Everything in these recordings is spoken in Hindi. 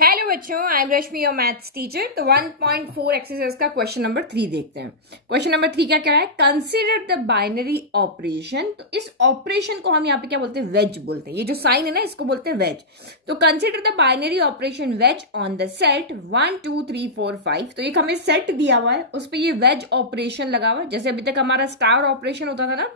हेलो बच्चों, I am Rashmi your maths teacher. तो 1.4 एक्सरसाइज का क्वेश्चन नंबर 3 देखते हैं। क्वेश्चन नंबर 3 क्या कह रहा है? Consider the binary operation. तो इस ऑपरेशन को हम यहाँ पे क्या बोलते हैं? वेज बोलते हैं। ये जो साइन है ना, इसको बोलते हैं वेज। तो consider the binary operation wedge on the set 1 2 3 4 5। तो एक हमें सेट दिया हुआ है, उस पर ये वेज ऑपरेशन लगा हुआ है। जैसे अभी तक हमारा स्टार ऑपरेशन होता था ना,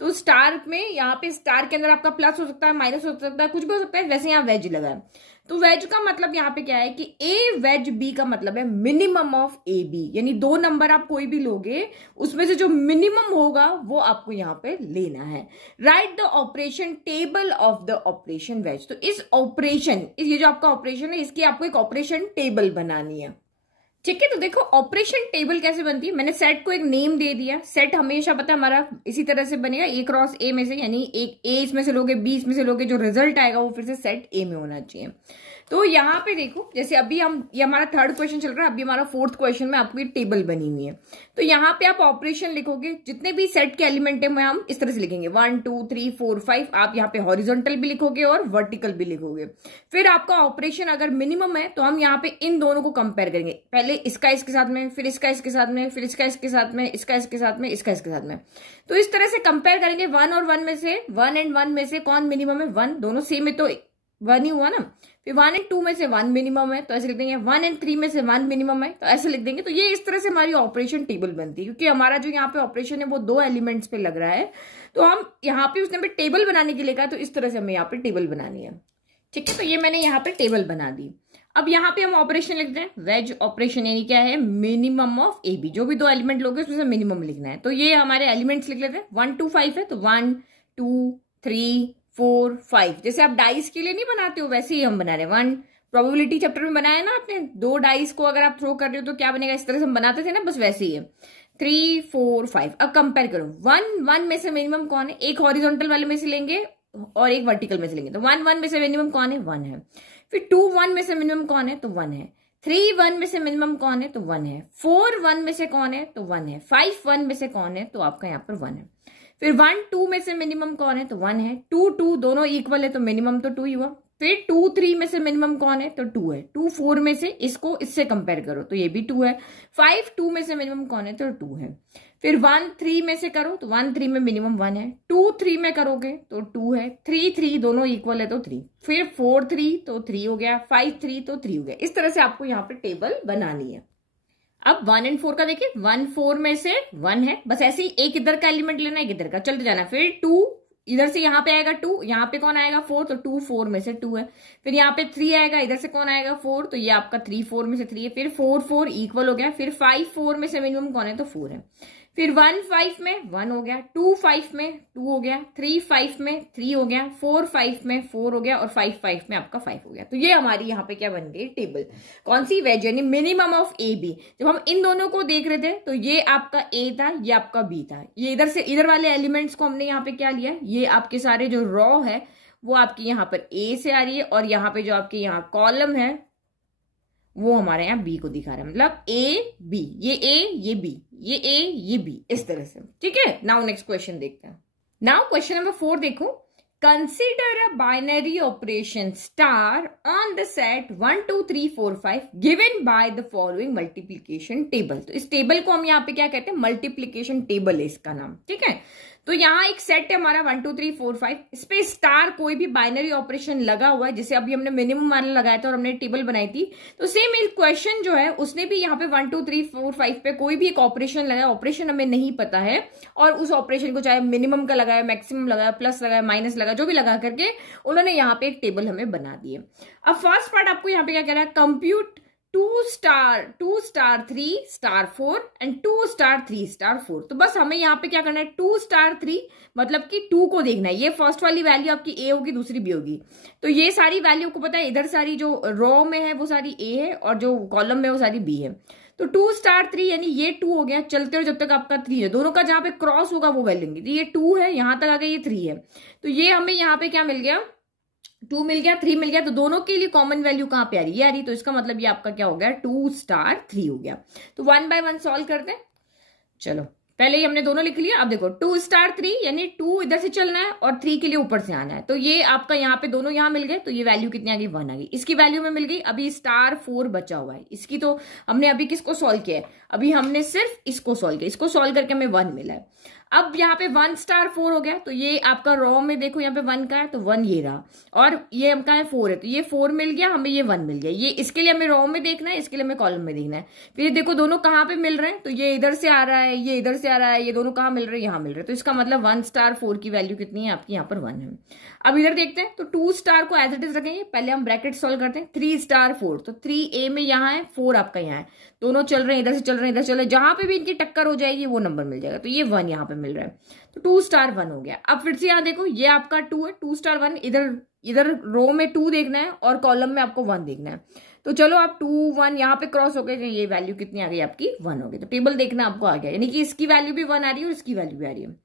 तो स्टार में यहाँ पे स्टार के अंदर आपका प्लस हो सकता है, माइनस हो सकता है, कुछ भी हो सकता है। वैसे यहाँ वेज लगा है। तो वेज का मतलब यहाँ पे क्या है कि ए वेज बी का मतलब है मिनिमम ऑफ ए बी, यानी दो नंबर आप कोई भी लोगे, उसमें से जो मिनिमम होगा वो आपको यहाँ पे लेना है। Write the operation table of the operation wedge. तो इस ऑपरेशन, ये जो आपका ऑपरेशन है, इसकी आपको एक ऑपरेशन टेबल बनानी है। ठीक है, तो देखो ऑपरेशन टेबल कैसे बनती है। मैंने सेट को एक नेम दे दिया। सेट हमेशा पता है हमारा इसी तरह से बनेगा, ए क्रॉस ए में से, यानी एक ए इसमें से लोगे, बी इसमें से लोगे, जो रिजल्ट आएगा वो फिर से सेट ए में होना चाहिए। तो यहाँ पे देखो, जैसे अभी ये हमारा थर्ड क्वेश्चन चल रहा है, अभी हमारा फोर्थ क्वेश्चन में आपको ये टेबल बनी हुई है। तो यहाँ पे आप ऑपरेशन लिखोगे, जितने भी सेट के एलिमेंट है हम इस तरह से लिखेंगे 1 2 3 4 5। आप यहाँ पे हॉरिजॉन्टल भी लिखोगे और वर्टिकल भी लिखोगे। फिर आपका ऑपरेशन अगर मिनिमम है तो हम यहाँ पे इन दोनों को कंपेयर करेंगे। पहले इसका इसके साथ में, फिर इसका इसके साथ में, फिर इसका इसके साथ में, इसका इसके साथ में, इसका इसके साथ में। तो इस तरह से कंपेयर करेंगे। 1 और 1 में से, 1 एंड 1 में से कौन मिनिमम है? 1। दोनों सेम है तो 1 ही हुआ ना। फिर 1 एंड 2 में से 1 मिनिमम है तो ऐसे लिख देंगे। 1 एंड 3 में से 1 मिनिमम है तो ऐसे लिख देंगे। तो ये इस तरह से हमारी ऑपरेशन टेबल बनती है, क्योंकि हमारा जो यहाँ पे ऑपरेशन है वो दो एलिमेंट्स पे लग रहा है। तो हम यहाँ पे उसने टेबल बनाने के लिए कहा, तो इस तरह से हमें यहाँ पे टेबल बनानी है। ठीक है, तो ये मैंने यहाँ पे टेबल बना दी। अब यहाँ पे हम ऑपरेशन लिखते हैं वेज ऑपरेशन, यानी क्या है? Minimum of A B. जो भी दो एलिमेंट लोगे उसमें से मिनिमम लिखना है। तो ये हमारे एलिमेंट्स लिख लेते हैं। 1 2 5 है तो 1 2 3 4 5। जैसे आप डाइस के लिए नहीं बनाते हो, वैसे ही हम बना रहे हैं। 1 प्रोबेबिलिटी चैप्टर में बनाया ना आपने, दो डाइस को अगर आप थ्रो कर रहे हो तो क्या बनेगा, इस तरह से हम बनाते थे ना, बस वैसे ही है। 3 4 5। अब कंपेयर करो, 1 में से मिनिमम कौन है? एक हॉरिजॉन्टल वाले में से लेंगे और एक वर्टिकल में से लेंगे। तो 1 में से मिनिमम कौन है? 1 है। फिर 2 1 में से मिनिमम कौन है? तो 1 है। 3 1 में से मिनिमम कौन है? तो 1 है। 4 1 में से कौन है? तो 1 है। 5 1 में से कौन है? तो आपका यहाँ पर 1 है। फिर 1 2 में से मिनिमम कौन है? तो 1 है। 2 2 दोनों इक्वल है तो मिनिमम तो 2 ही हुआ। फिर 2 3 में से मिनिमम कौन है? तो 2 है। 2 4 में से, इसको इससे कंपेयर करो तो ये भी 2 है। 5 2 में से मिनिमम कौन है? तो 2 है। फिर 1 3 में से करो तो 1 3 में मिनिमम 1 है। 2 3 में करोगे तो 2 है। 3 3 दोनों इक्वल है तो 3। फिर 4 3 तो 3 हो गया। 5 3 तो 3 हो गया। इस तरह से आपको यहाँ पे टेबल बनानी है। अब 1 एंड 4 का देखिए, 1 4 में से 1 है, बस ऐसे ही एक इधर का एलिमेंट लेना, एक इधर का, चलते जाना। फिर 2 इधर से यहाँ पे आएगा 2, यहाँ पे कौन आएगा? 4, तो 2 4 में से 2 है। फिर यहाँ पे 3 आएगा, इधर से कौन आएगा? 4, तो ये आपका 3 4 में से 3 है। फिर 4 4 इक्वल हो गया। फिर 5 4 में से मिनिमम कौन है? तो 4 है। फिर 1 5 में 1 हो गया। 2 5 में 2 हो गया। 3 5 में 3 हो गया। 4 5 में 4 हो गया और 5 5 में आपका 5 हो गया। तो ये हमारी यहाँ पे क्या बन गई? टेबल। कौन सी? वेज, यानी मिनिमम ऑफ ए बी। जब हम इन दोनों को देख रहे थे तो ये आपका ए था, ये आपका बी था। ये इधर से इधर वाले एलिमेंट्स को हमने यहाँ पे क्या लिया? ये आपके सारे जो रॉ है वो आपकी यहाँ पर ए से आ रही है, और यहाँ पे जो आपके यहाँ कॉलम है वो हमारे यहाँ बी को दिखा रहा है। मतलब ए बी, ये ए ये बी, ये ए ये बी, इस तरह से। ठीक है, नाउ नेक्स्ट क्वेश्चन देखते हैं। नाउ क्वेश्चन नंबर 4 देखो। Consider a binary operation star on the set 1 2 3 4 5 given by the following multiplication table. तो इस टेबल को हम यहाँ पे क्या कहते हैं? मल्टीप्लीकेशन टेबल है इसका नाम। ठीक है, तो यहाँ एक सेट है हमारा 1 2 3 4 5, इस पे स्टार कोई भी बाइनरी ऑपरेशन लगा हुआ है। जैसे अभी हमने मिनिमम वाला लगाया था और हमने टेबल बनाई थी, तो सेम एक क्वेश्चन जो है उसने भी यहाँ पे 1 2 3 4 5 पे कोई भी एक ऑपरेशन लगाया। ऑपरेशन हमें नहीं पता है, और उस ऑपरेशन को चाहे मिनिमम का लगाया, मैक्सिमम लगाया, प्लस लगाया, माइनस लगाया, जो भी लगा करके उन्होंने यहाँ पे एक टेबल हमें बना दी है। अब फर्स्ट पार्ट आपको यहाँ पे क्या कह रहा है? Compute 2 star 3 star 4 and 2 star 3 star 4। तो बस हमें यहाँ पे क्या करना है? 2 स्टार 3 मतलब कि 2 को देखना है। ये फर्स्ट वाली वैल्यू आपकी ए होगी, दूसरी बी होगी। तो ये सारी वैल्यू को पता है, इधर सारी जो रो में है वो सारी ए है और जो कॉलम में वो सारी बी है। तो 2 स्टार 3 यानी ये 2 हो गया। चलते हो जब तक आपका 3 है, दोनों का जहां पे क्रॉस होगा वो वैल्यू लेंगे। तो ये 2 है, यहां तक आ गया, ये 3 है। तो ये हमें यहाँ पे क्या मिल गया? 2 मिल गया, 3 मिल गया। तो दोनों के लिए कॉमन वैल्यू कहां पे आ रही है? आ रही। तो इसका मतलब ये आपका क्या हो गया? 2 स्टार 3 हो गया। तो 1 बाय 1 सॉल्व करते हैं। चलो, पहले ही हमने दोनों लिख लिया। अब देखो 2 स्टार 3 यानी 2 इधर से चलना है और 3 के लिए ऊपर से आना है, तो ये आपका यहाँ पे दोनों यहाँ मिल गए, तो ये वैल्यू कितनी आ गई 1 आ गई। इसकी वैल्यू में मिल गई। अभी स्टार 4 बचा हुआ है, इसकी तो हमने अभी किसको सॉल्व किया है, अभी हमने सिर्फ इसको सॉल्व किया, इसको सॉल्व करके हमें 1 मिला है। अब यहाँ पे 1 स्टार 4 हो गया, तो ये आपका रॉ में देखो यहाँ पे 1 का है तो 1 ये रहा, और ये हमका है 4 है, तो ये 4 मिल गया हमें, ये 1 मिल गया। ये इसके लिए हमें रॉ में देखना है, इसके लिए हमें कॉलम में देखना है। फिर देखो दोनों कहाँ पे मिल रहे हैं, तो ये इधर से आ रहा है, ये इधर से आ रहा है, ये दोनों कहाँ मिल रहे हैं, यहाँ मिल रहे हैं। तो इसका मतलब 1 स्टार 4 की वैल्यू कितनी है आपकी, यहाँ पर 1 है। अब इधर देखते हैं, तो 2 स्टार को एज इट इज रखेंगे, पहले हम ब्रैकेट सॉल्व करते हैं। 3 स्टार 4, तो 3 A में यहाँ है, 4 आपका यहाँ है, दोनों चल रहे हैं, इधर से चल रहे हैं, इधर चल रहे हैं, जहां पे भी इनकी टक्कर हो जाएगी वो नंबर मिल जाएगा। तो ये 1 यहाँ पे मिल रहा है, तो 2 स्टार 1 हो गया। अब फिर से यहाँ देखो, ये आपका 2 है, 2 स्टार 1, इधर रो में 2 देखना है और कॉलम में आपको 1 देखना है। तो चलो आप 2 1 यहाँ पे क्रॉस हो गए, ये वैल्यू कितनी आ गई आपकी 1 हो गई। तो टेबल देखना आपको आ गया, यानी कि इसकी वैल्यू भी 1 आ रही है और इसकी वैल्यू भी आ रही है।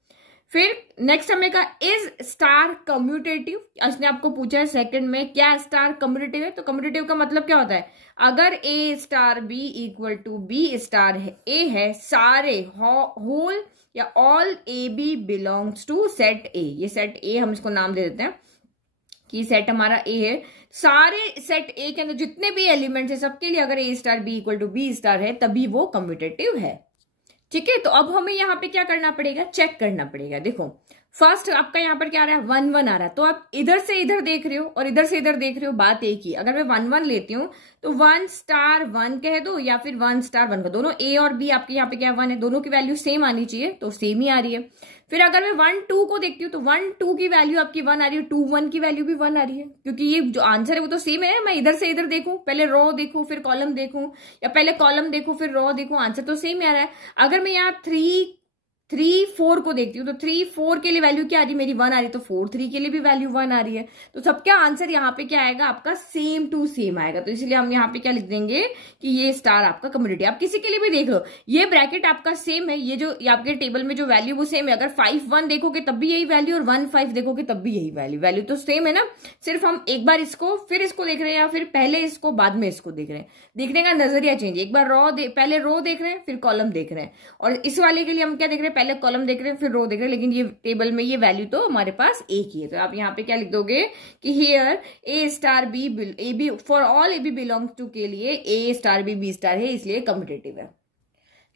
फिर नेक्स्ट हमें कहा इज स्टार कम्यूटेटिव, इसने आपको पूछा है सेकंड में क्या स्टार कम्यूटेटिव है। तो कम्यूटेटिव का मतलब क्या होता है, अगर a star b equal to b star a है, सारे होल या all A B belongs to set a, ये सेट ए हम इसको नाम दे देते हैं कि सेट हमारा ए है, सारे सेट ए के अंदर जितने भी एलिमेंट्स है सबके लिए अगर a star b equal to b star है तभी वो कम्यूटेटिव है। ठीक है, तो अब हमें यहाँ पे क्या करना पड़ेगा, चेक करना पड़ेगा। देखो फर्स्ट आपका यहाँ पर क्या आ रहा है 1 1 आ रहा है, तो आप इधर से इधर देख रहे हो और इधर से इधर देख रहे हो, बात एक ही। अगर मैं 1 1 लेती हूँ तो 1 स्टार 1 कह दो या फिर 1 स्टार 1 का, दोनों ए और बी आपके यहाँ पे क्या 1 है, दोनों की वैल्यू सेम आनी चाहिए, तो सेम ही आ रही है। फिर अगर मैं 1 2 को देखती हूँ तो 1 2 की वैल्यू आपकी 1 आ रही है, 2 1 की वैल्यू भी 1 आ रही है, क्योंकि ये जो आंसर है वो तो सेम है। मैं इधर से इधर देखूं, पहले रो देखूं फिर कॉलम देखूं, या पहले कॉलम देखूं फिर रो देखूं, आंसर तो सेम ही आ रहा है। अगर मैं यहाँ 3 4 को देखती हूँ तो 3 4 के लिए वैल्यू क्या आ रही है मेरी 1 आ रही है, तो 4 3 के लिए भी वैल्यू 1 आ रही है। तो सबका आंसर यहाँ पे क्या आएगा आपका सेम टू सेम आएगा। तो इसलिए हम यहाँ पे क्या लिख देंगे कि ये स्टार आपका कम्युनिटी। आप किसी के लिए भी देख लो, ये ब्रैकेट आपका सेम है, ये जो आपके टेबल में जो वैल्यू वो सेम है। अगर 5 1 देखोगे तब भी यही वैल्यू और 1 5 देखोगे तब भी यही वैल्यू तो सेम है ना। सिर्फ हम एक बार इसको फिर इसको देख रहे हैं या फिर पहले इसको बाद में इसको देख रहे हैं, देखने का नजरिया चेंज। एक बार पहले रो देख रहे हैं फिर कॉलम देख रहे हैं, और इस वाले के लिए हम क्या देख रहे हैं, पहले कॉलम देख रहे हैं फिर रो देख रहे हैं, लेकिन ये टेबल में ये वैल्यू तो हमारे पास एक ही है। तो आप यहाँ पे क्या लिख दोगे कि here A star B for all A B belongs to के लिए ए स्टार बी स्टार है, इसलिए कम्यूटेटिव है।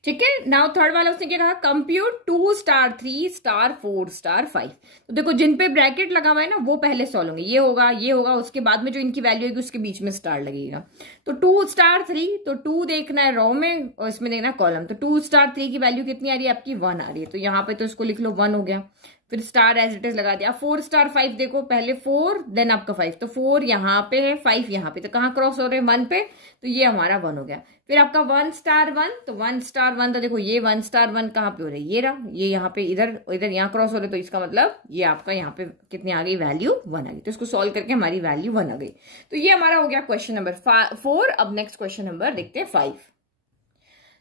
ठीक है, नाउ थर्ड वाला उसने क्या कहा, कंप्यूट 2 स्टार 3 स्टार 4 स्टार 5। तो देखो जिन पे ब्रैकेट लगा हुआ है ना वो पहले सॉल्व होंगे, ये होगा उसके बाद में जो इनकी वैल्यू होगी उसके बीच में स्टार लगेगा। तो 2 स्टार 3, तो 2 देखना है रो में और इसमें देखना है कॉलम। तो 2 स्टार 3 की वैल्यू कितनी आ रही है आपकी 1 आ रही है, तो यहाँ पे तो इसको लिख लो 1 हो गया, फिर स्टार एज इट इज लगा दिया। 4 स्टार 5 देखो, पहले 4 देन आपका 5, तो 4 यहाँ पे है 5 यहाँ पे, तो कहाँ क्रॉस हो रहे हैं 1 पे, तो ये हमारा 1 हो गया। फिर आपका 1 स्टार 1, तो 1 स्टार 1, तो देखो ये 1 स्टार 1 कहाँ पे हो रहा है, ये रहा, ये यहाँ पे इधर यहाँ क्रॉस हो रहे, तो इसका मतलब ये आपका यहाँ पे कितनी आ गई वैल्यू 1 आ गई। तो इसको सॉल्व करके हमारी वैल्यू 1 आ गई। तो ये हमारा हो गया क्वेश्चन नंबर 4। अब नेक्स्ट क्वेश्चन नंबर देखते हैं 5।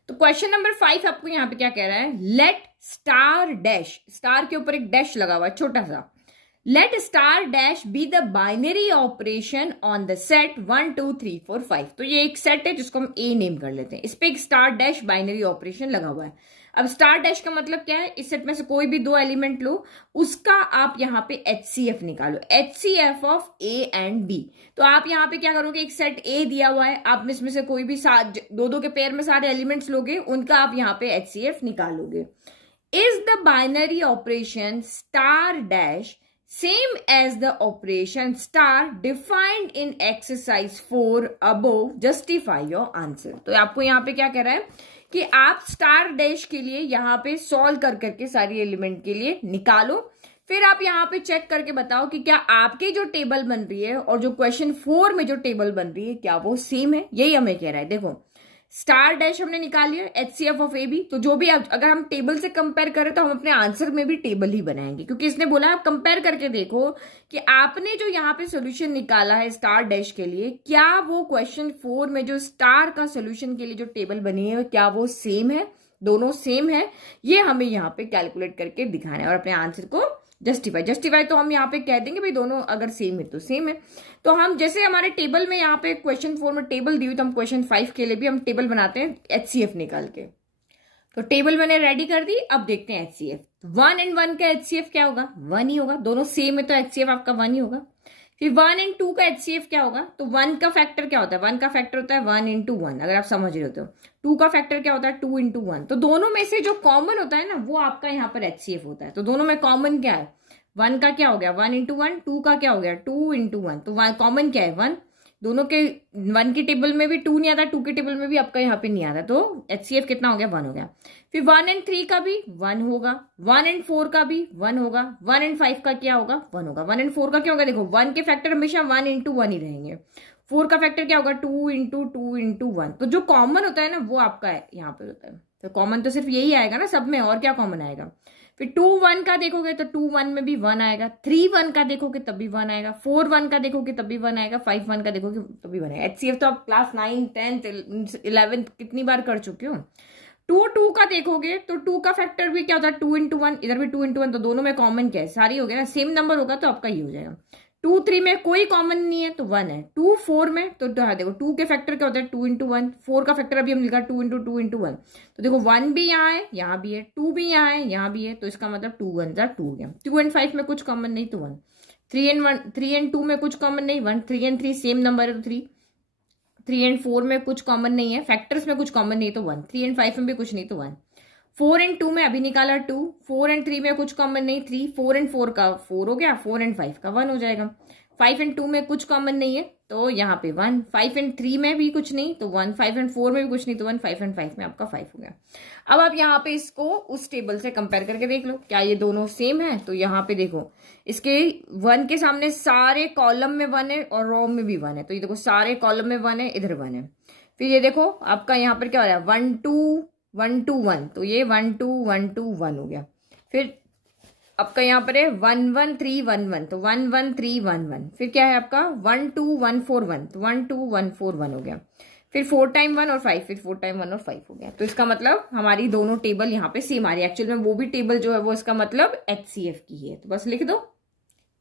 तो क्वेश्चन नंबर 5 आपको यहाँ पे क्या कह रहा है, लेट स्टार डैश, स्टार के ऊपर एक डैश लगा हुआ है छोटा सा, let star dash B the binary operation on the set 1 2 3 4 5। तो ये एक सेट है जिसको हम ए नेम कर लेते हैं, इस पे एक स्टार डैश बाइनरी ऑपरेशन लगा हुआ है। अब स्टार डैश का मतलब क्या है, इस सेट में से कोई भी 2 एलिमेंट लो, उसका आप यहाँ पे HCF निकालो, HCF of A and B. तो आप यहाँ पे क्या करोगे, एक सेट ए दिया हुआ है, आप इसमें से कोई भी 2 के पेयर में सारे एलिमेंट्स लोगे, उनका आप यहाँ पे HCF निकालोगे। Is the binary operation star dash same as the operation star defined in exercise 4 above, justify your answer। तो आपको यहाँ पे क्या कह रहा है कि आप स्टार डैश के लिए यहाँ पे सॉल्व करके सारी एलिमेंट के लिए निकालो, फिर आप यहाँ पे चेक करके बताओ कि क्या आपकी जो टेबल बन रही है और जो क्वेश्चन 4 में जो टेबल बन रही है क्या वो सेम है। यही हमें कह रहा है। देखो स्टार डैश हमने निकाल लिया, HCF ऑफ ए बी, तो जो भी अगर हम टेबल से कंपेयर करें तो हम अपने आंसर में भी टेबल ही बनाएंगे, क्योंकि इसने बोला आप कंपेयर करके देखो कि आपने जो यहाँ पे सोल्यूशन निकाला है स्टार डैश के लिए, क्या वो क्वेश्चन 4 में जो स्टार का सोल्यूशन के लिए जो टेबल बनी है क्या वो सेम है, दोनों सेम है। ये हमें यहाँ पे कैलकुलेट करके दिखाना है और अपने आंसर को जस्टिफाई तो हम यहाँ पे कह देंगे भाई दोनों अगर सेम है तो सेम है। तो हम जैसे हमारे टेबल में यहाँ पे क्वेश्चन 4 में टेबल दी हुई, तो हम क्वेश्चन 5 के लिए भी हम टेबल बनाते हैं HCF निकाल के। तो टेबल मैंने रेडी कर दी। अब देखते हैं HCF। 1 and 1 का HCF क्या होगा? 1 ही होगा, दोनों सेम है तो HCF आपका 1 ही होगा। फिर 1 and 2 का HCF क्या होगा? तो 1 का फैक्टर क्या होता है? 1 का फैक्टर होता है 1 into 1, अगर आप समझ रहे हो तो। 2 का फैक्टर क्या होता है? 2 into 1। तो दोनों में से जो कॉमन होता है ना, वो आपका यहाँ पर HCF होता है। तो दोनों में कॉमन क्या है? 1 का क्या हो गया? 1 into 1। 2 का क्या हो गया? 2 into 1। तो कॉमन क्या है? 1। दोनों के 1 की टेबल में भी 2 नहीं आता, 2 की टेबल में भी आपका यहाँ पे नहीं आता, तो HCF कितना हो गया? 1 हो गया। फिर 1 and 3 का भी 1 होगा, 1 and 4 का भी 1 होगा, 1 and 5 का क्या होगा? 1 होगा। 1 and 4 का क्या होगा? देखो 1 के फैक्टर हमेशा 1 into 1 ही रहेंगे। 4 का फैक्टर क्या होगा? 2 into 2 into 1। तो जो कॉमन होता है ना, वो आपका है यहाँ पे होता है। तो कॉमन तो सिर्फ यही आएगा ना सब में, और क्या कॉमन आएगा? फिर 2 1 का देखोगे तो 2 1 में भी 1 आएगा, 3 1 का देखोगे तब भी 1 आएगा, 4 1 का देखोगे तब भी 1 आएगा, 5 1 का देखोगे तब भी 1 आएगा। HCF तो आप क्लास 9 10th 11th कितनी बार कर चुके हो। 2 2 का देखोगे तो 2 का फैक्टर भी क्या होता है? 2 into 1, इधर भी 2 into 1। तो दोनों में कॉमन क्या है? सारी हो गया ना, सेम नंबर होगा तो आपका ये हो जाएगा। 2 3 में कोई कॉमन नहीं है तो 1 है। 2 4 में तो देखो 2 के फैक्टर क्या होता है? 2 into 1। 4 का फैक्टर अभी हम लिखा 2 into 2 into 1। तो देखो 1 भी यहाँ है, यहाँ भी है, 2 भी यहाँ है, यहाँ भी है, तो इसका मतलब 2 1 2 हो गया। 2 and 5 में कुछ कॉमन नहीं तो 1। 3 and 2 में कुछ कॉमन नहीं 1। 3 and 3 सेम नंबर है तो 3। 3 and 4 में कुछ कॉमन नहीं है, फैक्टर्स में कुछ कॉमन नहीं तो 1। 3 and 5 में भी कुछ नहीं तो 1। 4 and 2 में अभी निकाला 2। 4 and 3 में कुछ कॉमन नहीं 3। 4 and 4 का 4 हो गया, 4 and 5 का 1 हो जाएगा। 5 and 2 में कुछ कॉमन नहीं है तो यहाँ पे 1। 5 and 3 में भी कुछ नहीं तो 1। 5 and 4 में भी कुछ नहीं तो 1। 5 and 5 में आपका 5 हो गया। अब आप यहाँ पे इसको उस टेबल से कंपेयर करके देख लो, क्या ये दोनों सेम है? तो यहाँ पे देखो इसके 1 के सामने सारे कॉलम में 1 है और रो में भी 1 है, तो ये देखो सारे कॉलम में 1 है, इधर 1 है। फिर ये देखो आपका यहाँ पर क्या हो रहा है? 1 2 1 2 1, तो ये 1 2 1 2 1 हो गया। फिर आपका यहाँ पर है 1 1 3 1 1, तो 1 1 3 1 1। फिर क्या है आपका? 1 2 1 4 1, तो 1 2 1 4 1 हो गया। फिर 4 टाइम 1 और 5, फिर 4 टाइम 1 और 5 हो गया। तो इसका मतलब हमारी दोनों टेबल यहाँ पे सेम आ रही है। एक्चुअल में वो भी टेबल जो है वो इसका मतलब HCF की है, तो बस लिख दो।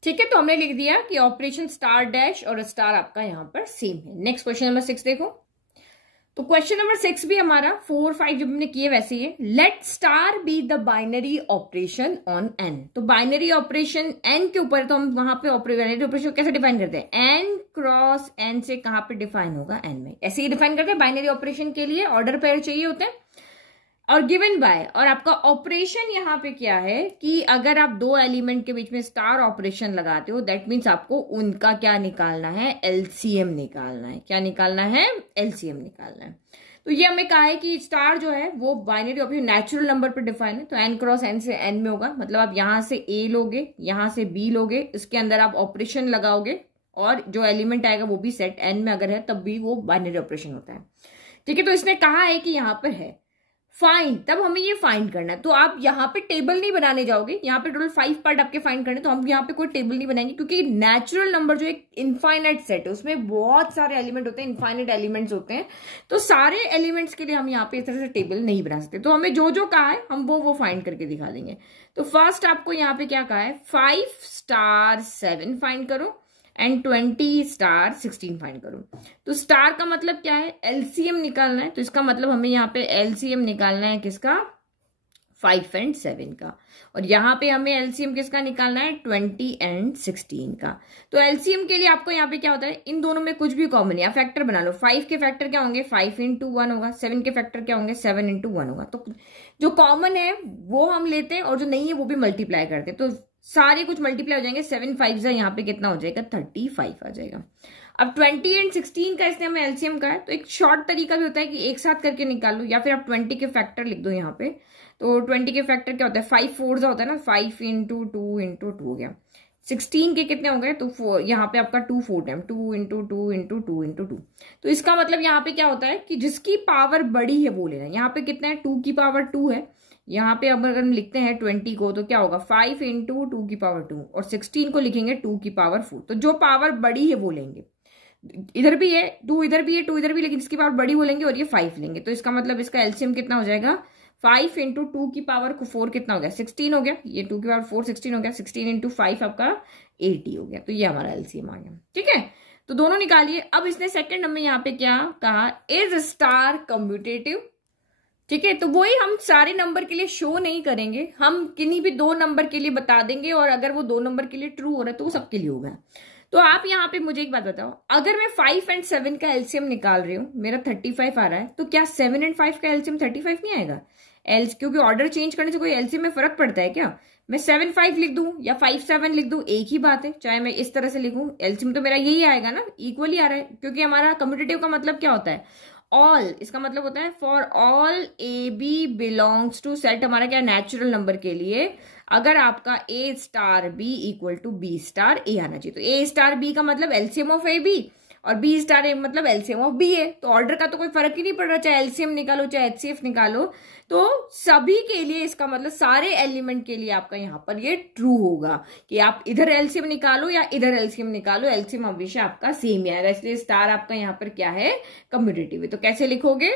ठीक है, तो हमने लिख दिया कि ऑपरेशन स्टार डैश और स्टार आपका यहाँ पर सेम है। नेक्स्ट क्वेश्चन नंबर 6 देखो। तो क्वेश्चन नंबर 6 भी हमारा 4 5 जब हमने किए वैसे ही है। Let star B the binary operation on N. तो बाइनरी ऑपरेशन एन के ऊपर, तो हम वहां पे बाइनरी ऑपरेशन कैसे डिफाइन करते हैं? एन क्रॉस एन से कहां पे डिफाइन होगा? एन में। ऐसे ही डिफाइन करते हैं बाइनरी ऑपरेशन के लिए, ऑर्डर पेयर चाहिए होते हैं और गिवन बाय। और आपका ऑपरेशन यहाँ पे क्या है कि अगर आप दो एलिमेंट के बीच में स्टार ऑपरेशन लगाते हो, दैट मीन्स आपको उनका क्या निकालना है? LCM निकालना है। क्या निकालना है? LCM निकालना है। तो ये हमें कहा है कि स्टार जो है वो बाइनरी ऑपरेशन नेचुरल नंबर पर डिफाइन है, तो n क्रॉस n से n में होगा। मतलब आप यहां से A लोगे, यहां से B लोगे, इसके अंदर आप ऑपरेशन लगाओगे और जो एलिमेंट आएगा वो भी सेट n में अगर है तब भी वो बाइनरी ऑपरेशन होता है। ठीक है, तो इसने कहा है कि यहाँ पर है फाइंड, तब हमें ये फाइंड करना है। तो आप यहाँ पे टेबल नहीं बनाने जाओगे, यहाँ पे टोटल 5 पार्ट आपके फाइंड करने, तो हम यहाँ पे कोई टेबल नहीं बनाएंगे क्योंकि नेचुरल नंबर जो एक इनफाइनाइट सेट है उसमें बहुत सारे एलिमेंट होते हैं, इनफाइनाइट एलिमेंट्स होते हैं, तो सारे एलिमेंट्स के लिए हम यहाँ पे इस तरह से टेबल नहीं बना सकते। तो हमें जो जो कहा है हम वो फाइंड करके दिखा देंगे। तो फर्स्ट आपको यहाँ पे क्या कहा है? 5 स्टार 7 फाइंड करो एंड 20 स्टार 16 फाइंड करो। तो स्टार का मतलब क्या है? LCM निकालना है। तो इसका मतलब हमें यहाँ पे LCM निकालना है किसका? 5 and 7 का। और यहाँ पे हमें LCM किसका निकालना है? 20 and 16 का। तो LCM के लिए आपको यहाँ पे क्या होता है? इन दोनों में कुछ भी कॉमन है, फैक्टर बना लो। 5 के फैक्टर क्या होंगे? 5 into 1 होगा। 7 के फैक्टर क्या होंगे? 7 into 1 होगा। तो जो कॉमन है वो हम लेते हैं और जो नहीं है वो भी मल्टीप्लाई करते हैं। तो सारे कुछ मल्टीप्लाई हो जाएंगे। 7 5 यहाँ पे कितना हो जाएगा? 35 आ जाएगा। अब 20 and 16 का इसने हमें LCM का है, तो एक शॉर्ट तरीका भी होता है कि एक साथ करके निकाल लो, या फिर आप 20 के फैक्टर लिख दो यहाँ पे। तो 20 के फैक्टर क्या होता है? 5 4 होता है ना, 5 into 2 into 2 हो गया। 16 के कितने हो गए? तो यहाँ पे आपका 2 4 टाइम 2 into 2 into 2 into 2। तो इसका मतलब यहाँ पे क्या होता है कि जिसकी पावर बड़ी है वो लेना है। यहाँ पे कितना है? 2 की पावर 2 है। यहाँ पे अब अगर हम लिखते हैं 20 को तो क्या होगा? 5 into 2 की पावर 2, और 16 को लिखेंगे 2 की पावर 4। तो जो पावर बड़ी है वो लेंगे। इधर भी है 2, इधर भी है 2, इधर भी, लेकिन इसकी पावर बड़ी बोलेंगे और ये 5 लेंगे। तो इसका मतलब इसका LCM कितना हो जाएगा? 5 into 2 की पावर 4 कितना हो गया? 16 हो गया। ये 2 की पावर 4 16 हो गया। 16 into 5 आपका 80 हो गया। तो ये हमारा LCM आ गया। ठीक है, तो दोनों निकालिए। अब इसने सेकंड नंबर यहाँ पे क्या कहा? Is star commutative? ठीक है, तो वही हम सारे नंबर के लिए शो नहीं करेंगे, हम किन्हीं भी 2 नंबर के लिए बता देंगे, और अगर वो 2 नंबर के लिए ट्रू हो रहा है तो वो सबके लिए होगा। तो आप यहाँ पे मुझे एक बात बताओ, अगर मैं 5 और 7 का एलसीएम निकाल रही हूँ, मेरा 35 आ रहा है, तो क्या 7 और 5 का एलसीएम 35 नहीं आएगा? क्योंकि ऑर्डर चेंज करने से कोई एलसीएम में फर्क पड़ता है क्या? मैं 7 5 लिख दूं या 5 7 लिख दूं, एक ही बात है। चाहे मैं इस तरह से लिखूं, एलसीएम तो मेरा यही आएगा ना, इक्वली आ रहा है। क्योंकि हमारा कम्यूटेटिव का मतलब क्या होता है? ऑल, इसका मतलब होता है for all A B belongs to set, हमारा क्या नेचुरल नंबर के लिए अगर आपका a star b equal to b star a आना चाहिए, तो ए स्टार बी का मतलब एलसीएम ऑफ ए बी, और बी स्टार ए मतलब एलसीएम ऑफ बी ए। तो ऑर्डर का तो कोई फर्क ही नहीं पड़ रहा, चाहे एलसीएम निकालो चाहे एचसीएफ निकालो, तो सभी के लिए इसका मतलब सारे एलिमेंट के लिए आपका यहाँ पर ये ट्रू होगा कि आप इधर एलसीएम निकालो या इधर एलसीएम निकालो, एलसीएम हमेशा आपका सेम ही आएगा। इसलिए स्टार आपका यहाँ पर क्या है? कम्यूटेटिव है। तो कैसे लिखोगे?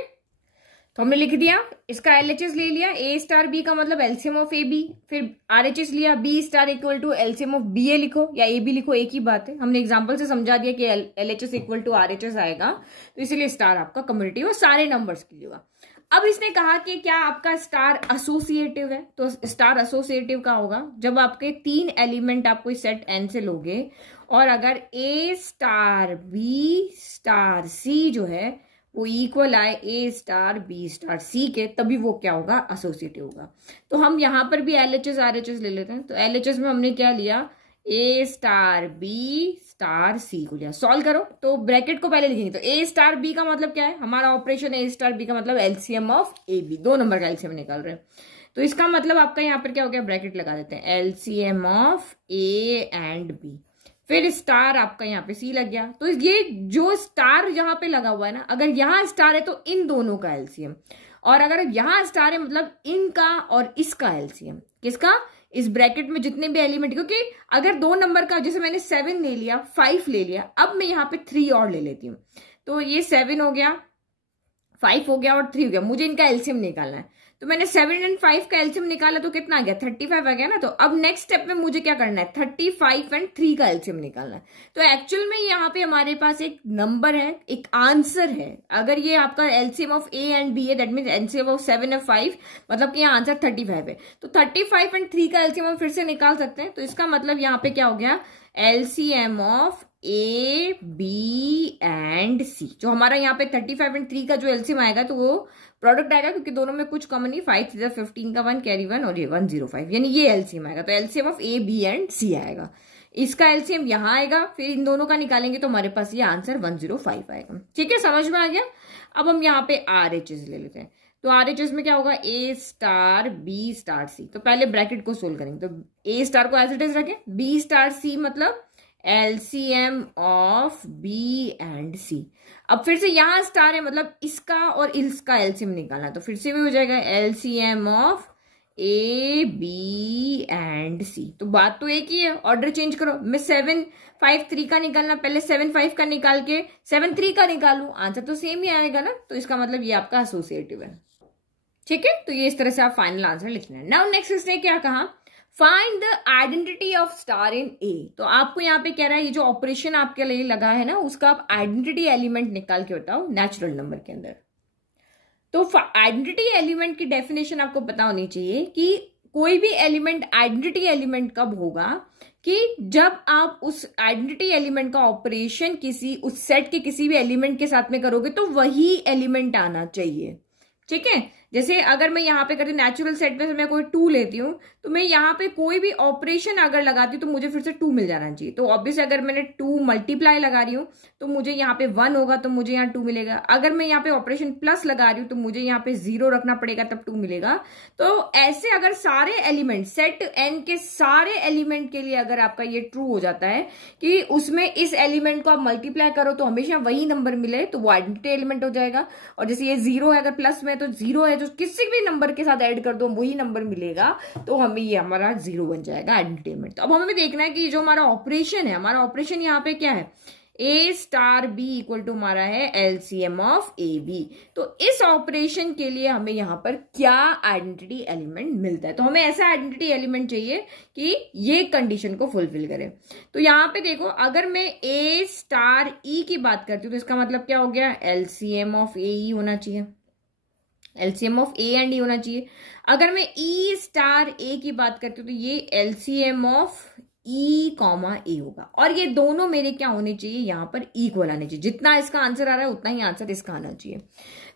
तो हमने लिख दिया, इसका एलएचएस ले लिया, ए स्टार बी का मतलब एलसीएम ऑफ ए बी, फिर आरएचएस लिया, b star equal to LCM of b a लिखो या ए बी लिखो, एक ही बात है। हमने एग्जांपल से समझा दिया कि एलएचएस इक्वल टू आरएचएस आएगा, तो इसीलिए स्टार आपका कम्यूटेटिव है, सारे नंबर्स के लिए होगा। अब इसने कहा कि क्या आपका स्टार एसोसिएटिव है, तो स्टार एसोसिएटिव का होगा जब आपके 3 एलिमेंट आप कोई सेट एन से लोगे, और अगर a star B star c जो है वो इक्वल आए ए स्टार बी स्टार सी के, तभी वो क्या होगा? एसोसिएटिव होगा। तो हम यहां पर भी एलएचएस आरएचएस ले लेते हैं। तो एलएचएस में हमने क्या लिया? ए स्टार बी स्टार सी को लिया। सॉल्व करो तो ब्रैकेट को पहले लिखेंगे, तो ए स्टार बी का मतलब क्या है? हमारा ऑपरेशन ए स्टार बी का मतलब LCM of A B, 2 number का एलसीएम निकाल रहे हैं, तो इसका मतलब आपका यहाँ पर क्या हो गया? ब्रैकेट लगा देते हैं, LCM of A and B, फिर स्टार आपका यहाँ पे सी लग गया। तो ये जो स्टार यहाँ पे लगा हुआ है ना, अगर यहाँ स्टार है तो इन दोनों का एलसीएम, और अगर यहाँ स्टार है मतलब इनका और इसका एलसीएम। किसका? इस ब्रैकेट में जितने भी एलिमेंट, क्योंकि अगर 2 नंबर का, जैसे मैंने 7 ले लिया, 5 ले लिया, अब मैं यहाँ पे 3 और ले लेती हूँ, तो ये 7 हो गया, 5 हो गया और 3 हो गया, मुझे इनका एलसीएम निकालना है। तो मैंने 7 और 5 का एलसीएम निकाला तो कितना आ गया? 35 आ गया ना। तो अब नेक्स्ट स्टेप में मुझे क्या करना है? 35 और 3 का एलसीएम निकालना है। तो एक्चुअल में यहाँ पे हमारे पास एक नंबर है, एक आंसर है। अगर ये आपका LCM of A and B है, दैट मीन एलसीएम ऑफ 7 और 5, मतलब कि यहाँ आंसर 35 है। तो 35 और 3 का एलसीएम हम फिर से निकाल सकते हैं। तो इसका मतलब यहाँ पे क्या हो गया? LCM of A b and c, जो हमारा यहाँ पे 35 और 3 का जो एलसीएम आएगा तो वो प्रोडक्ट आएगा, क्योंकि दोनों में कुछ कॉमन नहीं, 5 3 15 का 1 कैरी 1 और ये 105, यानी ये एलसीएम आएगा। तो LCM of A b and c आएगा, इसका एलसीएम यहाँ आएगा, फिर इन दोनों का निकालेंगे तो हमारे पास ये आंसर 105 आएगा। ठीक है, समझ में आ गया। अब हम यहाँ पे आरएचएस ले लेते हैं। तो आरएचएस में क्या होगा? ए स्टार बी स्टार सी। तो पहले ब्रैकेट को सोल्व करेंगे, तो ए स्टार को एज इट इज रखें, बी स्टार सी मतलब एलसीएम ऑफ बी एंड सी। अब फिर से यहां स्टार है मतलब इसका और इसका एलसीएम निकालना, तो फिर से भी हो जाएगा LCM of A b and c. तो बात तो एक ही है, ऑर्डर चेंज करो। मैं 7 5 3 का निकालना, पहले 7 5 का निकाल के 7 3 का निकालू, आंसर तो सेम ही आएगा ना। तो इसका मतलब ये आपका एसोसिएटिव है। ठीक है, तो ये इस तरह से आप फाइनल आंसर लिखना है। नाउ नेक्स्ट इसने क्या कहा? Find the identity of star in a. तो आपको यहाँ पे कह रहा है ये जो ऑपरेशन आपके लिए लगा है ना, उसका आप आइडेंटिटी एलिमेंट निकाल के बताओ नेचुरल नंबर के अंदर। तो आइडेंटिटी एलिमेंट की डेफिनेशन आपको पता होनी चाहिए कि कोई भी एलिमेंट आइडेंटिटी एलिमेंट कब होगा? कि जब आप उस आइडेंटिटी एलिमेंट का ऑपरेशन किसी उस सेट के किसी भी एलिमेंट के साथ में करोगे तो वही एलिमेंट आना चाहिए। ठीक है, जैसे अगर मैं यहाँ पे करती हूँ नेचुरल सेट में से मैं कोई 2 लेती हूँ, तो मैं यहाँ पे कोई भी ऑपरेशन अगर लगाती हूँ तो मुझे फिर से 2 मिल जाना चाहिए। तो ऑब्वियसली अगर मैंने 2 मल्टीप्लाई लगा रही हूँ तो मुझे यहाँ पे 1 होगा, तो मुझे यहाँ 2 मिलेगा। अगर मैं यहाँ पे ऑपरेशन प्लस लगा रही हूँ तो मुझे यहाँ पे 0 रखना पड़ेगा, तब 2 मिलेगा। तो ऐसे अगर सारे एलिमेंट सेट एन के सारे एलिमेंट के लिए अगर आपका ये ट्रू हो जाता है कि उसमें इस एलिमेंट को आप मल्टीप्लाई करो तो हमेशा वही नंबर मिले, तो वो आइडेंटिटी एलिमेंट हो जाएगा। और जैसे ये 0 है, अगर प्लस में तो 0 है, जो किसी भी नंबर के साथ ऐड कर दो वही नंबर मिलेगा, तो हमें ये हमारा 0 बन जाएगा आइडेंटिटी एलिमेंट। तो अब हमें देखना है कि जो हमारा ऑपरेशन है, हमारा ऑपरेशन यहाँ पे क्या है? ए स्टार बी इक्वल टू हमारा है एलसीएम ऑफ ए बी। तो इस ऑपरेशन के लिए हमें यहाँ पर क्या आइडेंटिटी एलिमेंट मिलता है? तो हमें ऐसा आइडेंटिटी एलिमेंट चाहिए कि ये कंडीशन को फुलफिल करे। तो यहाँ पे देखो, अगर मैं ए स्टार ई की बात करती हूँ तो इसका मतलब क्या हो गया? एलसीएम ऑफ ए ई होना चाहिए। एलसीएम ऑफ ए एंड ई होना चाहिए। अगर मैं ई स्टार ए की बात करती हूँ तो ये एलसीएम ऑफ ई कॉमा ए होगा, और ये दोनों मेरे क्या होने चाहिए, यहाँ पर इक्वल आने चाहिए। जितना इसका आंसर आ रहा है उतना ही आंसर इसका आना चाहिए।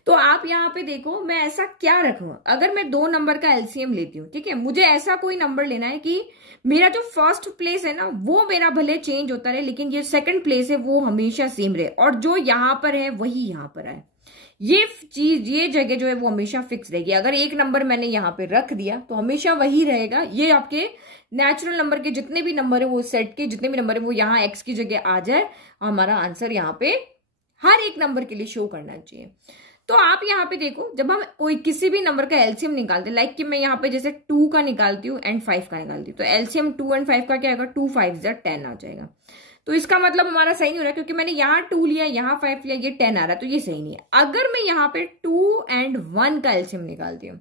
तो आप यहाँ पे देखो मैं ऐसा क्या रखूंगा, अगर मैं 2 नंबर का एलसीएम लेती हूँ, ठीक है, मुझे ऐसा कोई नंबर लेना है कि मेरा जो फर्स्ट प्लेस है ना वो मेरा भले चेंज होता रहे, लेकिन ये सेकंड प्लेस है वो हमेशा सेम रहे, और जो यहाँ पर है वही यहाँ पर आए। ये चीज, ये जगह जो है वो हमेशा फिक्स रहेगी। अगर एक नंबर मैंने यहाँ पे रख दिया तो हमेशा वही रहेगा। ये आपके नेचुरल नंबर के जितने भी नंबर है, वो सेट के जितने भी नंबर है वो यहाँ एक्स की जगह आ जाए, हमारा आंसर यहाँ पे हर एक नंबर के लिए शो करना चाहिए। तो आप यहाँ पे देखो, जब हम कोई किसी भी नंबर का एलसीएम निकालते हैं, लाइक कि मैं यहाँ पे जैसे 2 का निकालती हूँ एंड 5 का निकालती हूँ, तो एलसीएम 2 एंड 5 का क्या आएगा, 2 5 10 आ जाएगा। तो इसका मतलब हमारा सही नहीं हो रहा है, क्योंकि मैंने यहाँ 2 लिया, यहाँ 5 लिया, ये 10 आ रहा है, तो ये सही नहीं है। अगर मैं यहाँ पे 2 एंड 1 का एलसीएम निकालती हूँ,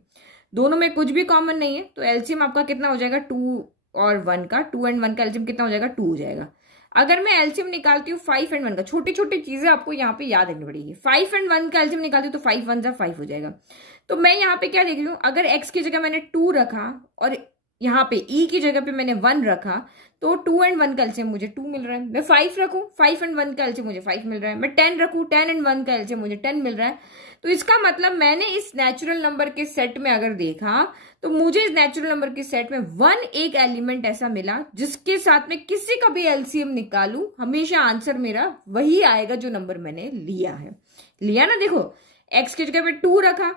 दोनों में कुछ भी कॉमन नहीं है, तो एलसीएम आपका कितना हो जाएगा, 2 और 1 का, 2 एंड 1 का एलसीएम कितना हो जाएगा, 2 हो जाएगा। अगर मैं एलसीएम निकालती हूँ 5 एंड 1 का, छोटी छोटी चीजें आपको यहाँ पे याद रखनी पड़ेगी। 5 एंड 1 का एलसीएम निकालती हूँ तो 5 1 5 हो जाएगा। तो मैं यहाँ पे क्या देख रही हूँ, अगर x की जगह मैंने 2 रखा और यहाँ पे e की जगह पे मैंने 1 रखा, तो 2 एंड 1 का एलसीएम मुझे 2 मिल रहा है। मैं 5 रखूं, 5 एंड 1 का एलसीएम मुझे 5 मिल रहा है। मैं 10 रखूं, 10 एंड 1 का एलसीएम मुझे 10 मिल रहा है। तो इसका मतलब मैंने इस नेचुरल नंबर के सेट में अगर देखा तो मुझे इस नेचुरल नंबर के सेट में 1 एक एलिमेंट ऐसा मिला जिसके साथ में किसी का भी एलसीएम निकालू हमेशा आंसर मेरा वही आएगा जो नंबर मैंने लिया है। लिया ना, देखो x की जगह पे 2 रखा,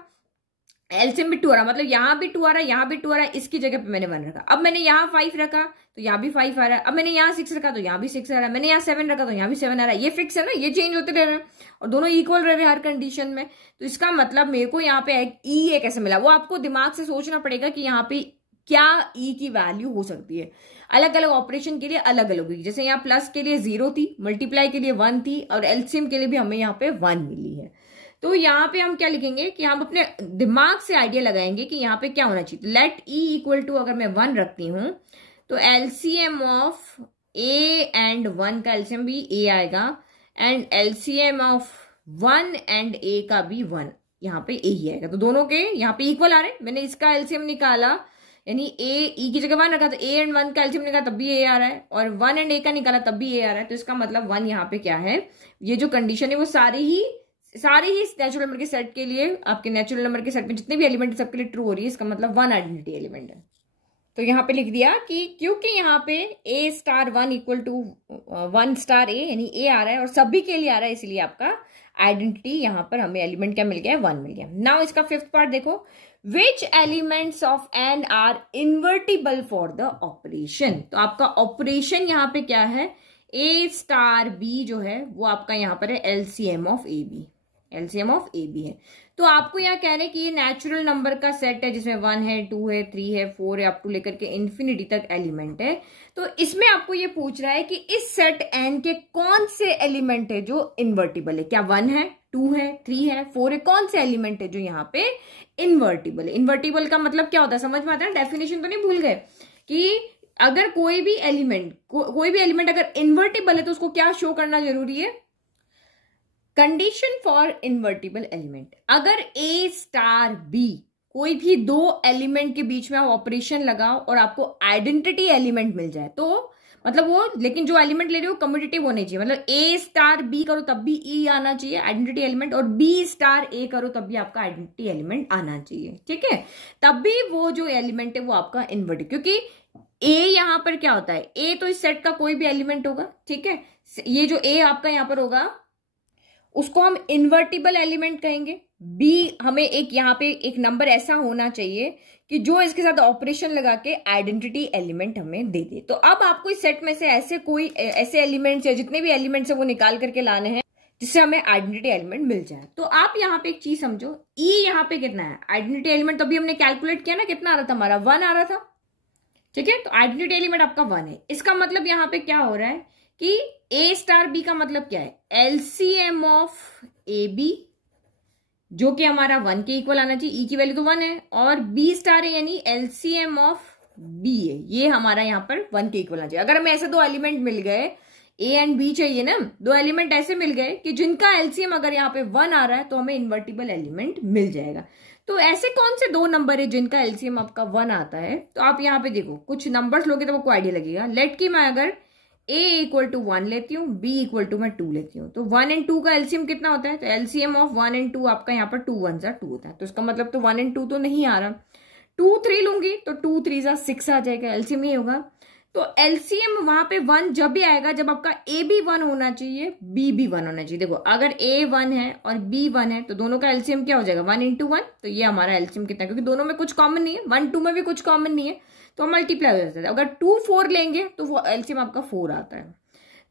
एलसीएम भी 2 आ रहा, मतलब यहाँ भी 2 आ रहा है, यहाँ भी 2 आ रहा है, इसकी जगह पे मैंने 1 रखा। अब मैंने यहाँ 5 रखा तो यहाँ भी 5 आ रहा है। अब मैंने यहाँ 6 रखा तो यहाँ भी 6 आ रहा है। मैंने यहाँ 7 रखा तो यहाँ भी 7 आ रहा है। ये फिक्स है ना, ये चेंज होते रह रहे हैं और दोनों इक्वल रह रहे हैं हर कंडीशन में। तो इसका मतलब मेरे को यहाँ पे ई एक ऐसे मिला, वो आपको दिमाग से सोचना पड़ेगा कि यहाँ पे क्या ई की वैल्यू हो सकती है। अलग अलग ऑपरेशन के लिए अलग अलग होगी। जैसे यहाँ प्लस के लिए 0 थी, मल्टीप्लाई के लिए 1 थी, और एलसीएम के लिए भी हमें यहाँ पे 1 मिली है। तो यहाँ पे हम क्या लिखेंगे कि हम अपने दिमाग से आइडिया लगाएंगे कि यहाँ पे क्या होना चाहिए। लेट ई इक्वल टू, अगर मैं 1 रखती हूँ तो एलसीएम ऑफ ए एंड 1 का एलसीएम भी ए आएगा, एंड एलसीएम ऑफ 1 एंड ए का भी 1 यहाँ पे ए ही आएगा। तो दोनों के यहाँ पे इक्वल आ रहे हैं। मैंने इसका एलसीएम निकाला, यानी ए ई की जगह 1 रखा तो ए एंड 1 का एलसीएम निकाला तब भी ए आ रहा है, और 1 एंड ए का निकाला तब भी ए आ रहा है। तो इसका मतलब 1 यहाँ पे क्या है, ये जो कंडीशन है वो सारी ही नेचुरल नंबर के सेट के लिए, आपके नेचुरल नंबर के सेट में जितने भी एलिमेंट है सबके लिए ट्रू हो रही है। इसका मतलब 1 आइडेंटिटी एलिमेंट है। तो यहाँ पे लिख दिया कि क्योंकि यहाँ पे a star 1 equal to 1 star a, यानी a आ रहा है और सभी के लिए आ रहा है, इसलिए आपका आइडेंटिटी यहाँ पर हमें एलिमेंट क्या मिल गया है, 1 मिल गया। नाउ इसका 5th पार्ट देखो, which elements of N are invertible for the operation. तो आपका ऑपरेशन यहाँ पे क्या है, a स्टार b जो है वो आपका यहाँ पर है LCM of A B, LCM of A B है। तो आपको यहाँ कह रहे हैं कि ये नेचुरल नंबर का सेट है जिसमें 1 है, 2 है, 3 है, 4 है, अप टू लेकर के इन्फिनिटी तक एलिमेंट है। तो इसमें आपको ये पूछ रहा है कि इस सेट एन के कौन से एलिमेंट है जो इन्वर्टिबल है। क्या 1 है, 2 है, 3 है, 4 है, कौन से एलिमेंट है जो यहाँ पे इन्वर्टिबल है। इन्वर्टिबल का मतलब क्या होता है, समझ में आता है, डेफिनेशन तो नहीं भूल गए कि अगर कोई भी एलिमेंट अगर इन्वर्टिबल है तो उसको क्या शो करना जरूरी है, कंडीशन फॉर इन्वर्टिबल एलिमेंट। अगर ए स्टार बी कोई भी 2 एलिमेंट के बीच में आप ऑपरेशन लगाओ और आपको आइडेंटिटी एलिमेंट मिल जाए तो मतलब वो, लेकिन जो एलिमेंट ले रहे हो कम्यूटेटिव होने चाहिए। मतलब ए स्टार बी करो तब भी ई आना चाहिए आइडेंटिटी एलिमेंट, और बी स्टार ए करो तब भी आपका आइडेंटिटी एलिमेंट आना चाहिए, ठीक है। तब भी वो जो एलिमेंट है वो आपका इन्वर्टिव, क्योंकि ए यहां पर क्या होता है, ए तो इस सेट का कोई भी एलिमेंट होगा, ठीक है। ये जो ए आपका यहां पर होगा उसको हम इन्वर्टिबल एलिमेंट कहेंगे। बी हमें एक यहाँ पे एक नंबर ऐसा होना चाहिए कि जो इसके साथ ऑपरेशन लगा के आइडेंटिटी एलिमेंट हमें दे दे। तो अब आपको इस सेट में से ऐसे एलिमेंट्स या जितने भी एलिमेंट्स है वो निकाल करके लाने हैं जिससे हमें आइडेंटिटी एलिमेंट मिल जाए। तो आप यहाँ पे एक चीज समझो, ई यहाँ पे कितना है आइडेंटिटी एलिमेंट, तो अभी हमने कैलकुलेट किया ना कितना आ रहा था, हमारा 1 आ रहा था, ठीक है। तो आइडेंटिटी एलिमेंट आपका 1 है। इसका मतलब यहाँ पे क्या हो रहा है कि ए स्टार बी का मतलब क्या है, एलसीएम ऑफ ए बी जो कि हमारा 1 के इक्वल आना चाहिए, ई की वैल्यू तो 1 है, और बी स्टार है यानी एलसीएम ऑफ बी है, ये हमारा यहाँ पर 1 के इक्वल आना चाहिए। अगर हमें ऐसे 2 एलिमेंट मिल गए, ए एंड बी चाहिए ना, 2 एलिमेंट ऐसे मिल गए कि जिनका एलसीएम अगर यहाँ पे 1 आ रहा है तो हमें इन्वर्टिबल एलिमेंट मिल जाएगा। तो ऐसे कौन से दो नंबर है जिनका एलसीएम आपका 1 आता है? तो आप यहाँ पे देखो, कुछ नंबर्स लोगे तो आपको आइडिया लगेगा। लेट की मैं अगर a इक्वल टू 1 लेती हूँ, b इक्वल टू मैं 2 लेती हूँ, तो 1 एंड 2 का एलसीएम कितना होता है? तो एलसीएम ऑफ 1 एंड 2 आपका यहाँ पर 2 1 सा 2 होता है। तो इसका मतलब तो 1 एंड 2 तो नहीं आ रहा। 2 3 लूंगी तो 2 3 सा 6 आ जाएगा, एलसीएम ये होगा। तो एलसीएम वहां पे 1 जब भी आएगा जब आपका a भी 1 होना चाहिए, b भी 1 होना चाहिए। देखो अगर a 1 है और b 1 है तो दोनों का एलसीएम क्या हो जाएगा? 1 इंटू 1। तो ये हमारा एलसीएम कितना है? क्योंकि दोनों में कुछ कॉमन नहीं है, 1 2 में भी कुछ कॉमन नहीं है, तो मल्टीप्लाई हो जाता है। अगर 2 4 लेंगे तो वो एलसीएम आपका 4 आता है।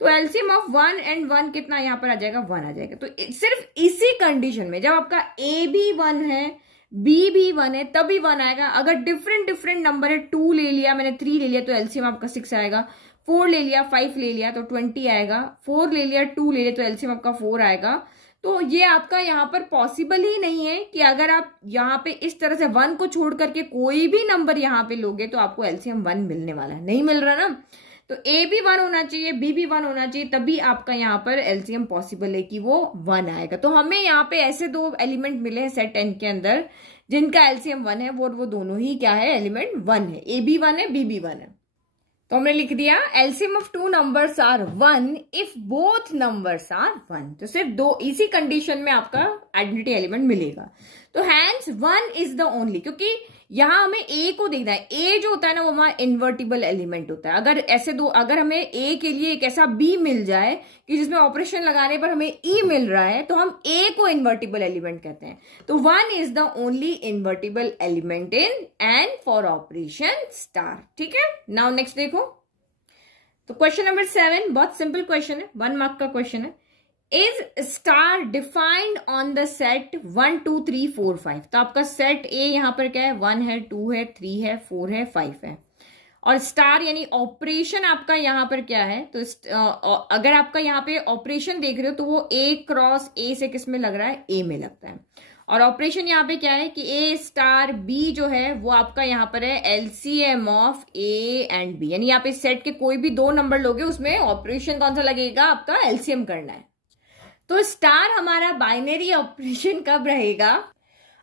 तो एलसीएम ऑफ 1 एंड 1 कितना यहाँ पर आ जाएगा? 1 आ जाएगा। तो सिर्फ इसी कंडीशन में जब आपका a भी 1 है, b भी 1 है, तभी 1 आएगा। अगर डिफरेंट नंबर है, 2 ले लिया मैंने, 3 ले लिया तो एलसीएम आपका 6 आएगा। 4 ले लिया, 5 ले लिया तो 20 आएगा। 4 ले लिया, 2 ले लिया तो एलसीएम आपका 4 आएगा। तो ये आपका यहाँ पर पॉसिबल ही नहीं है कि अगर आप यहाँ पे इस तरह से 1 को छोड़ करके कोई भी नंबर यहाँ पे लोगे तो आपको एलसीएम 1 मिलने वाला है। नहीं मिल रहा ना। तो a भी 1 होना चाहिए, b भी 1 होना चाहिए, तभी आपका यहाँ पर एलसीएम पॉसिबल है कि वो 1 आएगा। तो हमें यहाँ पे ऐसे दो एलिमेंट मिले हैं सेट n के अंदर जिनका एलसीएम 1 है, वो दोनों ही क्या है? एलिमेंट 1 है। a भी 1 है, b भी 1 है। तो हमने लिख दिया LCM of 2 numbers are 1 if both numbers are 1। तो सिर्फ दो इसी कंडीशन में आपका आइडेंटिटी एलिमेंट मिलेगा। तो हैंस 1 इज द ओनली, क्योंकि यहां हमें a को देखना है। a जो होता है ना वो हमारा इन्वर्टिबल एलिमेंट होता है। अगर ऐसे दो, अगर हमें a के लिए एक ऐसा b मिल जाए कि जिसमें ऑपरेशन लगाने पर हमें e मिल रहा है, तो हम a को इन्वर्टिबल एलिमेंट कहते हैं। तो 1 is the only invertible element in and for operation star. ठीक है, नाउ नेक्स्ट देखो। तो क्वेश्चन नंबर 7 बहुत सिंपल क्वेश्चन है, 1 मार्क का क्वेश्चन है। Is star defined on the set 1 2 3 4 5। तो आपका सेट ए यहां पर क्या है? 1 है, 2 है, 3 है, 4 है, 5 है। और स्टार यानी ऑपरेशन आपका यहां पर क्या है? तो अगर आपका यहाँ पे ऑपरेशन देख रहे हो तो वो ए क्रॉस ए से किस में लग रहा है? ए में लगता है। और ऑपरेशन यहाँ पे क्या है कि ए स्टार बी जो है वो आपका यहाँ पर है LCM of A and B. यानी यहाँ पे सेट के कोई भी दो नंबर लोगे उसमें ऑपरेशन कौन सा लगेगा? आपका एलसीएम करना है। तो स्टार हमारा बाइनरी ऑपरेशन कब रहेगा?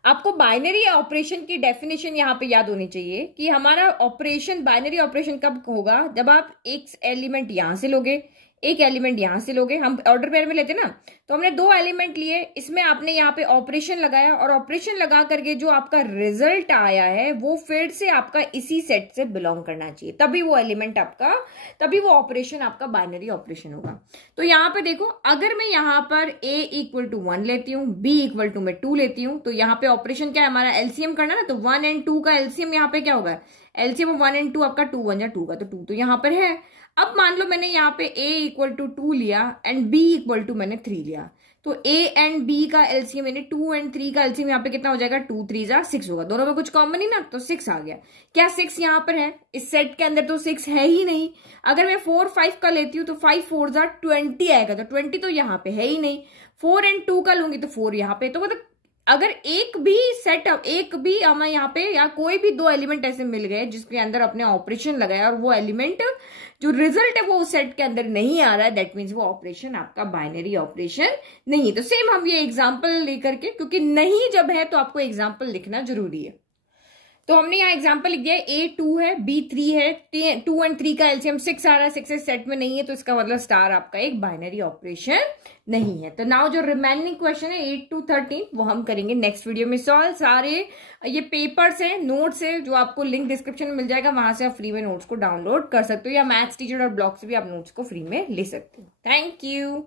आपको बाइनरी ऑपरेशन की डेफिनेशन यहाँ पे याद होनी चाहिए कि हमारा ऑपरेशन बाइनरी ऑपरेशन कब होगा? जब आप एक एलिमेंट यहां से लोगे, एक एलिमेंट यहां से लोगे। हम ऑर्डर पेयर में लेते ना, तो हमने दो एलिमेंट लिए, इसमें आपने यहाँ पे ऑपरेशन लगाया और ऑपरेशन लगा करके जो आपका रिजल्ट आया है वो फिर से आपका इसी सेट से बिलोंग करना चाहिए, तभी वो एलिमेंट आपका, तभी वो ऑपरेशन आपका बाइनरी ऑपरेशन होगा। तो यहाँ पे देखो, अगर मैं यहाँ पर a इक्वल टू 1 लेती हूँ, b इक्वल टू मैं 2 लेती हूँ, तो यहाँ पे ऑपरेशन क्या है? हमारा एलसीएम करना ना। तो 1 एंड 2 का एलसीएम यहाँ पे क्या होगा? एलसीएम 1 एंड 2 आपका 2 1 या 2 का, तो 2 तो यहाँ पर है। अब मान लो मैंने यहाँ पे a इक्वल टू 2 लिया एंड b इक्वल टू मैंने 3 लिया, तो a एंड b का एलसीएम यानी 2 एंड 3 का एलसीएम यहाँ पे कितना हो जाएगा? 2 3 जा 6 होगा। दोनों में कुछ कॉमन ही ना, तो 6 आ गया। क्या 6 यहाँ पर है? इस सेट के अंदर तो 6 है ही नहीं। अगर मैं 4 5 का लेती हूँ तो 5 4 जा 20 आएगा, तो 20 तो यहाँ पे है ही नहीं। 4 एंड 2 का लूंगी तो 4 यहाँ पे। तो मतलब अगर एक भी सेटअप, एक भी हमें यहाँ पे या कोई भी दो एलिमेंट ऐसे मिल गए जिसके अंदर अपने ऑपरेशन लगाया और वो एलिमेंट जो रिजल्ट है वो उस सेट के अंदर नहीं आ रहा है, दैट मीन्स वो ऑपरेशन आपका बाइनरी ऑपरेशन नहीं है। तो सेम हम ये एग्जांपल लेकर के, क्योंकि नहीं जब है तो आपको एग्जांपल लिखना जरूरी है। तो हमने यहाँ एग्जांपल लिख दिया है, a 2 है, b 3 है, 2 एंड 3 का एलसीएम 6 आ रहा है, 6 इस सेट में नहीं है, तो इसका मतलब स्टार आपका एक बाइनरी ऑपरेशन नहीं है। तो नाउ जो रिमेनिंग क्वेश्चन है 8 to 13 वो हम करेंगे नेक्स्ट वीडियो में सॉल्व। सारे ये पेपर्स है, नोट्स है, जो आपको लिंक डिस्क्रिप्शन में मिल जाएगा, वहां से आप फ्री में नोट्स को डाउनलोड कर सकते हो, या मैथ्स टीचर और ब्लॉग से भी आप नोट्स को फ्री में ले सकते हो। Thank you.